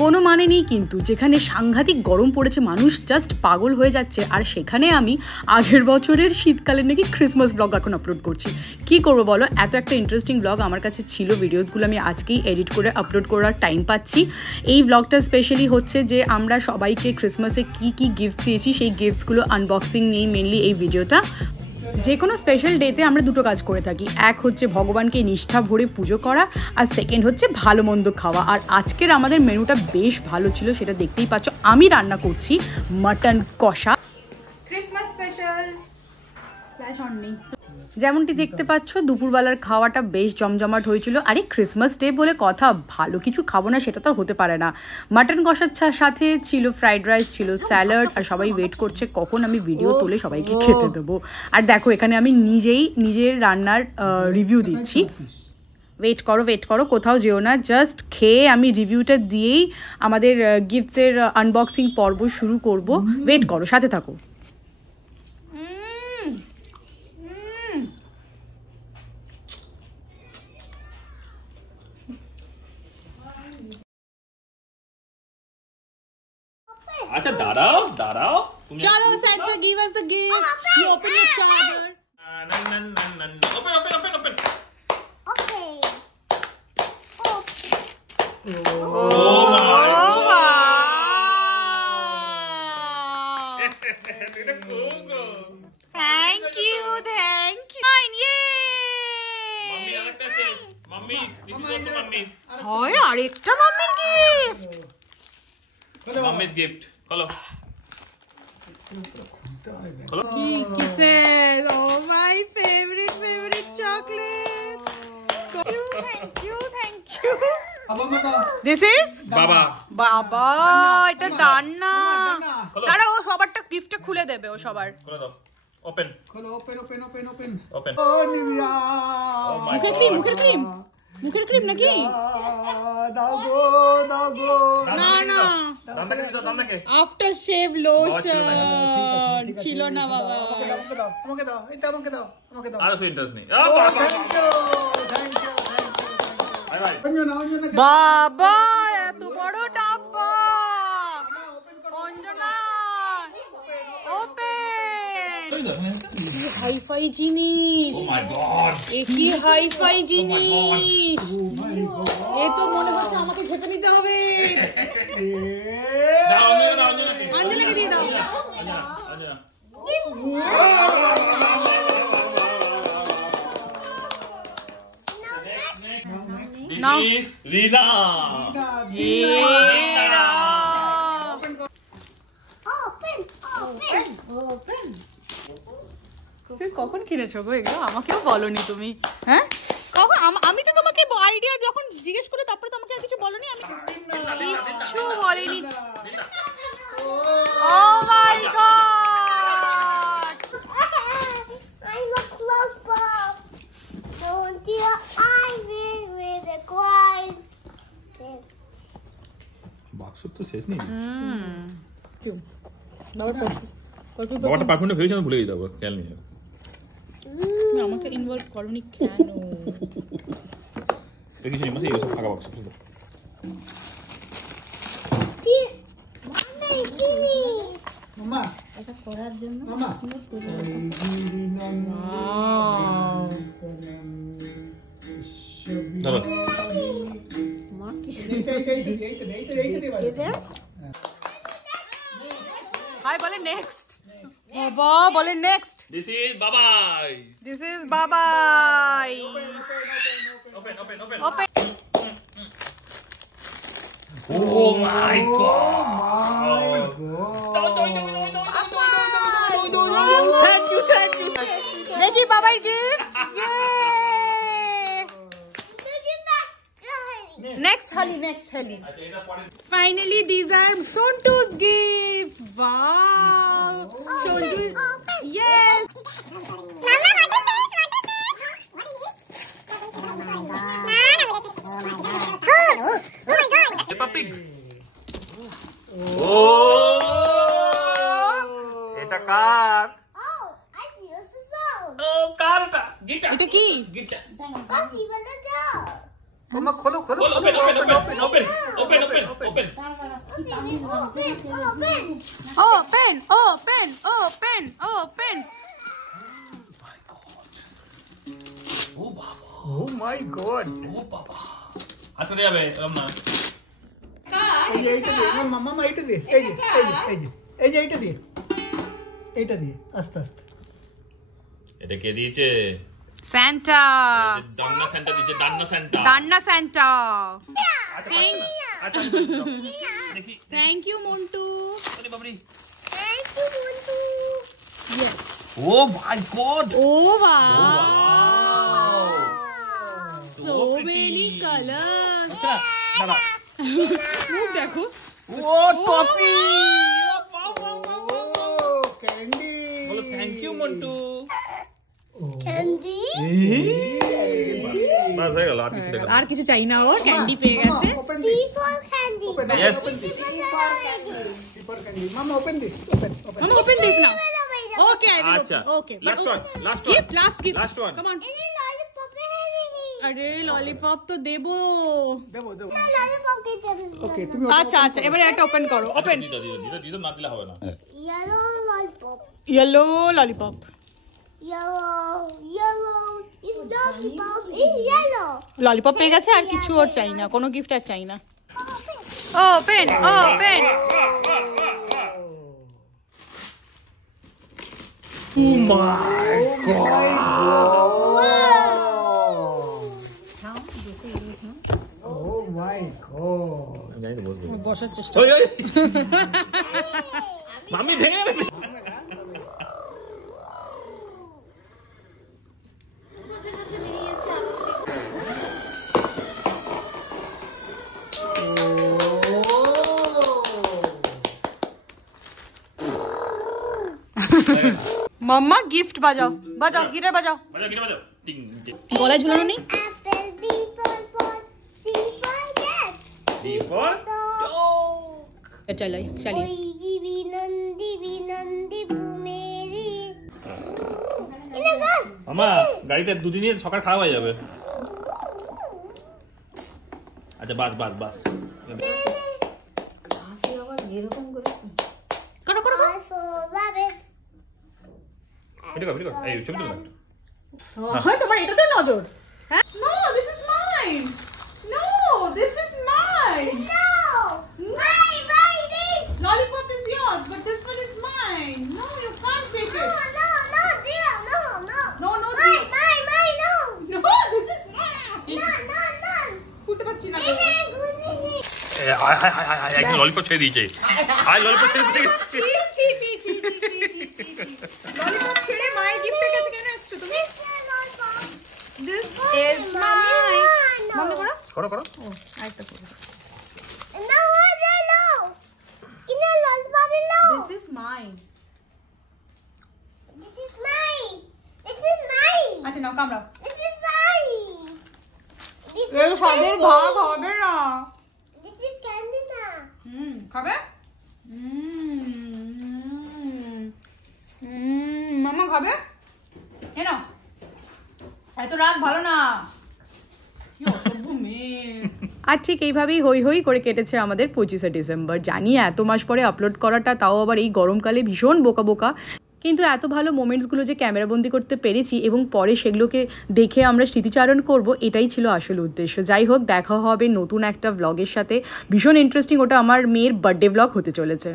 কোনো মানে নেই কিন্তু, যেখানে সাংঘাতিক গরম পড়েছে, মানুষ জাস্ট পাগল হয়ে যাচ্ছে, আর সেখানে আমি আগের বছরের শীতকালে নাকি ক্রিসমাস ব্লগ এখন আপলোড করছি। কি করবো বলো, এত একটা ইন্টারেস্টিং ব্লগ আমার কাছে ছিল, ভিডিওসগুলো আমি আজকেই এডিট করে আপলোড করার টাইম পাচ্ছি। এই ব্লগটা স্পেশালি হচ্ছে যে আমরা সবাইকে ক্রিসমাসে কি কি গিফটস দিয়েছি সেই গিফটসগুলো আনবক্সিং নিয়েই মেনলি এই ভিডিওটা। যে কোনো স্পেশাল ডেতে আমরা দুটো কাজ করে থাকি, এক হচ্ছে ভগবানকে নিষ্ঠা ভরে পুজো করা, আর সেকেন্ড হচ্ছে ভালো মন্দ খাওয়া। আর আজকের আমাদের মেনুটা বেশ ভালো ছিল, সেটা দেখতেই পাচ্ছ। আমি রান্না করছি মাটন কষা, ক্রিসমাস স্পেশাল। ফ্ল্যাশ অন নেই। যেমনটি দেখতে পাচ্ছ দুপুরবেলার খাওয়াটা বেশ জমজমাট হয়েছিল। আরে ক্রিসমাস ডে বলে কথা, ভালো কিছু খাবো না সেটা তো হতে পারে না। মাটন কষার সাথে ছিল ফ্রাইড রাইস, ছিল স্যালাড, আর সবাই ওয়েট করছে কখন আমি ভিডিও তুলে সবাইকে খেতে দেবো। আর দেখো এখানে আমি নিজের রান্নার রিভিউ দিচ্ছি। ওয়েট করো, কোথাও যেও না, জাস্ট খেয়ে আমি রিভিউটা দিয়েই আমাদের গিফটসের আনবক্সিং পর্ব শুরু করব। ওয়েট করো, সাথে থাকো। আচ্ছা দাঁড়াও চলো সাইডটা, give us the gift. You open your charger. Open. Okay. Oh my God. It's cool. Thank you. Fine, yay. Mommy arekta আছে Mommy, this is also Mommy. হয় আরেকটা মাম্মির gift. Mommy's gift. Hello. Kisses. Oh, my favorite chocolate. Thank you. This is বাবা, এটা দান না। দাঁড়া, ও সবারটা গিফটটা খুলে দেবে, ও সবার। খুলে দাও। Open. Open. Oh, Nivea. Oh my God. মুখের ক্রিম নাকি? দাও গো। না। দাম নাকি? আফটার শেভ লোশন ছিল না বাবা। আমাকে দাও। আর তো ইন্টারেস্ট নেই। Thank you. বাই। বাবা এত বড় ডাব্বা। অঞ্জনা ওপেন। হাইফাই জিনিস। Oh my God. কি হাইফাই জিনিস, এ তো মনে হচ্ছে আমাকে খেতে নিতে হবে। দাও অঞ্জনাকে দিয়ে দাও। আঞ্জনা। Now. This is Rina. Open. তুমি কখন কিনেছো গো এগুলো? আমাকেও বলনি তুমি। হ্যাঁ কখন? আমি তো তোমাকে আইডিয়া যখন জিজ্ঞেস করে তারপরে তোমাকে আর কিছু বলনি। আমি কিচ্ছু বলিনি। ও my god, I'm a close ball. Don't you with the coins. বাক্স তো শেষ নেই। বাবাটা পারফিউমটা ভেবেছি আমি ভুলে গেছি, তারপর খেয়াল নেই। আমাকে ইনভলভ করনি কেন? কিছু নেই, এই সব ফাঁকা বাক্স। মামা এটা করার জন্য হাই বলে নেক্সট। বাবা বলে নেক্সট। This is Babai. বাবাই। Open. Open. Oh my God. Thank you. দেখি বাবাই gift. Next Hali. Finally, these are Shontu's gifts. Wow. Shontu's. Yes. Peppa Pig. Oh. এটা কার? Oh, I feel so. Oh, কার এটা? Guitar. এটা কি? Guitar. Coffee with a jar. মামা খোলো Open. ও বাবা Oh my God! ও বাবা হাত কোথায় যাবে রমনা এই যে এইটা দিয়ে, মামা এইটা দিয়ে, এই যে এইটা দিয়ে, আস্তে আস্তে। এটা কে দিয়েছে স্যান্টা দান্না সেন্টা দিয়েছে দান্না সেন্টা দান্না স্যান্টা আচ্ছা দেখি থ্যাংক ইউ মন্টু আরে বাবরি Thank you, Muntu. Oh my God oh wow so many colors দাদা মুখ দেখো ও টপি Oh, candy! বলো থ্যাংক ইউ মন্টু Candy. বাস হয়ে গেল আর কিছু দেখা আর কিছু চাই না ওর ক্যান্ডি পেয়ে গেছে Open this. People candy. Open, Yes. open this. People candy. Mama, open this. Open. Mama open this now okay I will আচ্ছা open okay last one last gift last gift Last one. come on Ini lollipop candy. আরে lollipop তো দেবো দেবো। Na lollipop ke jam. Okay, তুমি আচ্ছা আচ্ছা এবারে একটা ওপেন করো ওপেন দিদা না দিলে হবে না Yellow lollipop. Yellow lollipop Yellow. It's lollipop. It's yellow. Lollipop পেয়ে গেছে আর কিছু ওর চাই না কোনো গিফট আর চাই না open open oh my Oh my God! জানি তো বলবো বসার চেষ্টা ওই ওই মাম্মি ভেঙে যাবে মাম্মা গিফট বাজাও বাজাও গিটার বাজাও বাজাও গিটার বাজাও টিং টিং গলায় ঝুলানো নেই Apple, B for ball, C for cat. D for চালাই চালিয়ে Oi, divi nandi bumeri. Ina gas. মামা গাড়িটা দুদিনে সকাল খারাপ হয়ে যাবে আচ্ছা বাস বাস বাস করো করো I so love it. এটা কর এই ছবি তুলো হ্যাঁ তোমার এটাতে নজর হ্যাঁ no this is mine no this is mine No. Mine this. lollipop is yours but this one is mine no you can't take No, it no, dear. No. No, no, Mine, dear. no. no this is mine No. খুলতে পারছি না high high high high একদম lollipop ছেড়ে দিয়েছে high lollipop ছেড়ে দিয়েছে lollipop ছেড়ে মায়ের গিফটের কাছে কেন আসছো তুমি this is mine বন্ধ করো করো করো আরেকটা করো No, no. Ina lollipop no. this is mine This is mine. আচ্ছা নাও কামড়াও This is mine. This এর is খাদের candy. ভাগ হবে না This is candy na. খাবে মামা খাবে এ নাও এত রাগ ভালো না আর ঠিক এইভাবেই হই হই করে কেটেছে আমাদের 25শে ডিসেম্বর জানি এত মাস পরে আপলোড করাটা তাও আবার এই গরমকালে ভীষণ বোকা বোকা কিন্তু এত ভালো মোমেন্টসগুলো যে ক্যামেরাবন্দি করতে পেরেছি এবং পরে সেগুলোকে দেখে আমরা স্মৃতিচারণ করব এটাই ছিল আসল উদ্দেশ্য যাই হোক দেখা হবে নতুন একটা ব্লগের সাথে ভীষণ ইন্টারেস্টিং ওটা আমার মেয়ের বার্থডে ব্লগ হতে চলেছে